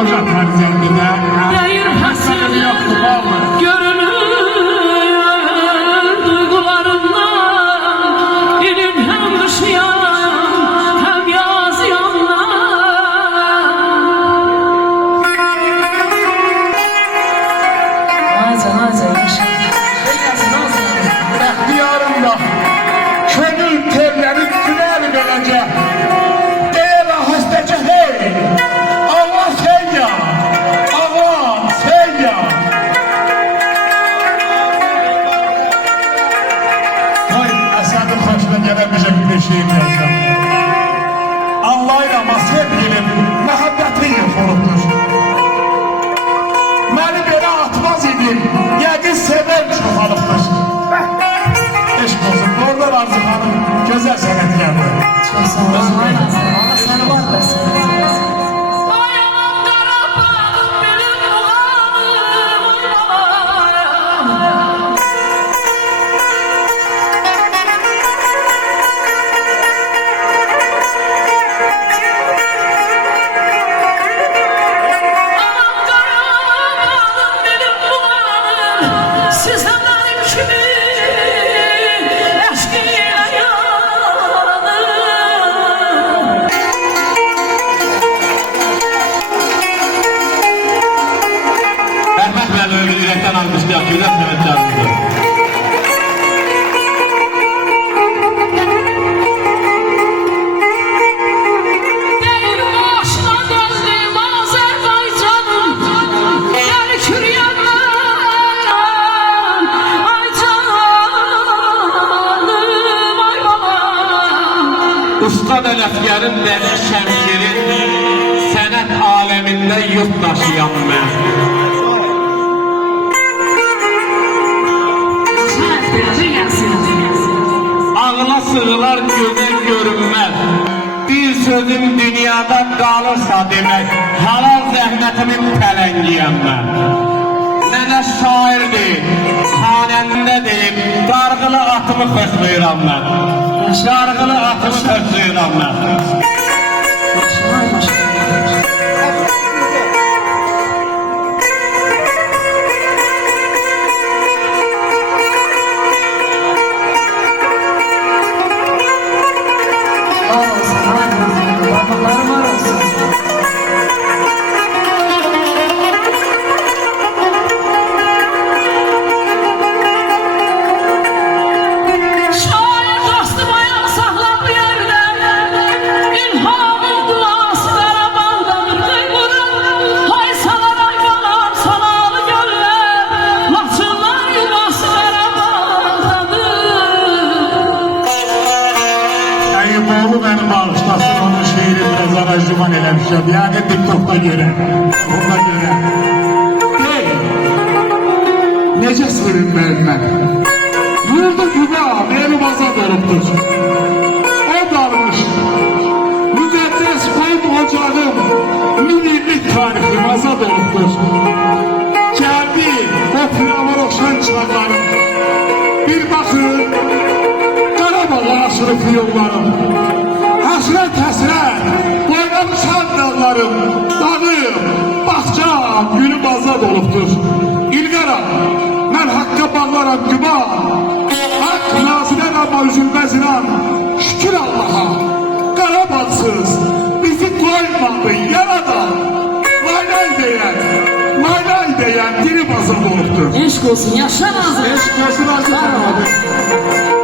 olacak her zengine. Yayır hasretin görünür duygularından. İlim hem ışıyan hem yaz yanlar. Nazan yaşa. Diyarımda könül terleri tüner belece. Değerli hastacı hey, Allah sen ya, Allah sen ya. Hay Esad'ın hoşuna gelen bir şeyim yazdım. Anlayın ama sevgilim, məhəbbətin yoxuluqdur. Məni belə atmaz idim, yəqin sevən çoxalıqdır. Eşq olsun, doğrudan Arzu Hanım, gözəl sənətkardır. Çok sağ ol. Allah sana var versin. Sizden benim kimi eşkiyle yanım. Əhməd müəllimi ürəkdən almışdı, güzel sənətkarımızdır. Değil boşuna gözlüm Azerbaycanım. Gel kürüyenler ay canım ay babam. Ustad Ələfgərin dəli şəmkirin sənət aləmində yurt daşıyan mən. Şahit verəcək gəlsin. Ağla sığılar gözə görünməz. Bir sözüm dünyada qalırsa demək, halal zəhmətimin pələngiyəm mən. Nənə şair deyib, xanəndə deyib, qarğılı atımı xoşlayıram mən. Qarğılı atımı xoşlayıram mən. Var olsun. Babaları var olsun. Şair dostu bayan saklar bu yerde. İlhamın duası Qarabağdadır kıyburum. Hay sana raybalar sanalı göller. Laçınlar yuvası Qarabağdadır. Eyüboğlu beni bağışlasın, onun şiiri biraz aranjman eləmişəm. Yani TikTok'ta göre, ona göre. Hey, necə sürünməyim mən? Yurdu güba, benim azad olubdur. O dalmış, müqəddəs qoyub ocağım, min illik tarixim azad olubdur. Gəldi o firavroşan çağlarım, bir baxın, Qarabağa aşırıb yollarım. Həsrət həsrət, qoymamışam dağlarım, dağım, baxcam, gülüm azad olubdur. İlqaram, mən haqqa bağlaram güman, haqq nazirən amma üzülməzinəm, şükür Allaha, Qarabağsız, bizi qoymadı yaradan, laylay deyən dilim azad olubdur. Eşk olsun. Yaşa Nazan. Eşq olsun Arzu Hanım.